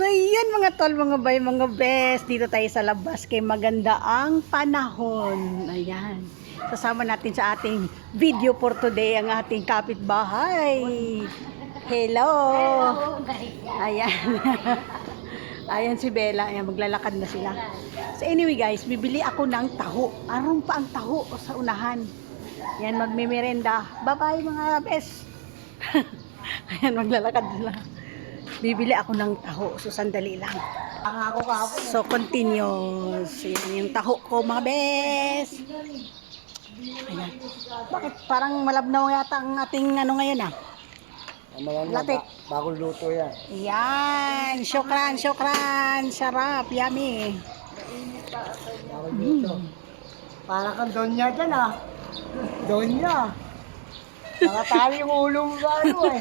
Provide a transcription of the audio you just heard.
So yun mga tol, mga bay, mga best, dito tayo sa labas kay maganda ang panahon. Ayan. Sasama natin sa ating video for today ang ating kapitbahay. Hello. Ayan. Ayan si Bella. Ayan, maglalakad na sila. So anyway guys, bibili ako ng taho. Aron pa ang taho sa unahan. Ayan, magmimerenda. Bye-bye mga best. Ayan, maglalakad sila. Bibili ako ng taho. So, sandali lang. So, continuous. Yan yung taho ko, mga bes. Ayan. Bakit parang malabnaw yata ang ating ano ngayon ah? Latik. Bagong luto yan. Yan. Syukran, syukran. Sarap. Yummy. Bagong luto. Para kang donya dyan ah. Donya. Nakatali yung ulo mo ba ano eh.